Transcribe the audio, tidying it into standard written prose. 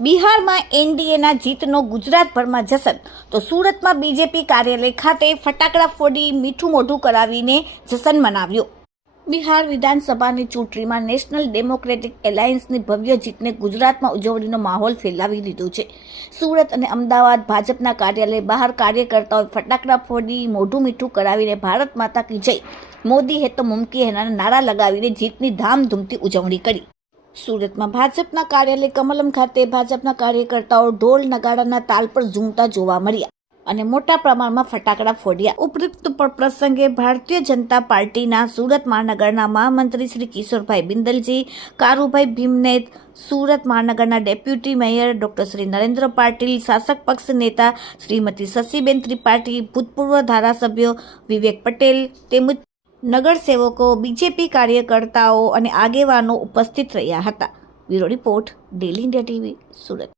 બિહારમાં એનડીએના જીતનો ગુજરાતભરમાં જશન તો સુરતમાં બીજેપી કાર્યાલય ખાતે ફટાકડા ફોડી મીઠું મોઢું કરાવીને જશન મનાવ્યું। બિહાર વિધાનસભાની ચૂંટણીમાં નેશનલ ડેમોક્રેટિક એલાયન્સની ભવ્ય જીતને ગુજરાતમાં ઉજવણીનો માહોલ ફેલાવી દીધો છે। સુરત અને અમદાવાદ ભાજપના કાર્યાલય બહાર કાર્યકર્તાઓએ ફટાકડા ફોડી મોઢું મીઠું કરાવીને ભારત માતા કી જય, મોદી હે તો મુમકિન હૈના નારા લગાવીને જીતની ધામધૂમથી ઉજવણી કરી। સુરતમાં ભાજપના કાર્યાલય કમલમ ખાતે ભાજપના કાર્યકર્તાઓ ઢોલ નગાડાના તાલ પર ઝૂમતા જોવા મળ્યા અને મોટા પ્રમાણમાં ફટાકડા ફોડ્યા। ઉપરોક્ત પ્રસંગે ભારતીય જનતા પાર્ટીના સુરત મહાનગરના મહામંત્રી શ્રી કિશોરભાઈ બિંદલજી, કારુભાઈ ભીમનેત, સુરત મહાનગરના deputy mayor doctor Shri Narendra Patil, શાસક પક્ષ નેતા શ્રીમતી શશીબેન ત્રિપાઠી, ભૂતપૂર્વ ધારાસભ્યો વિવેક પટેલ તેમજ નગરસેવકો, બીજેપી કાર્યકર્તાઓ અને આગેવાનો ઉપસ્થિત રહ્યા હતા। Bureau report, daily India TV, Surat.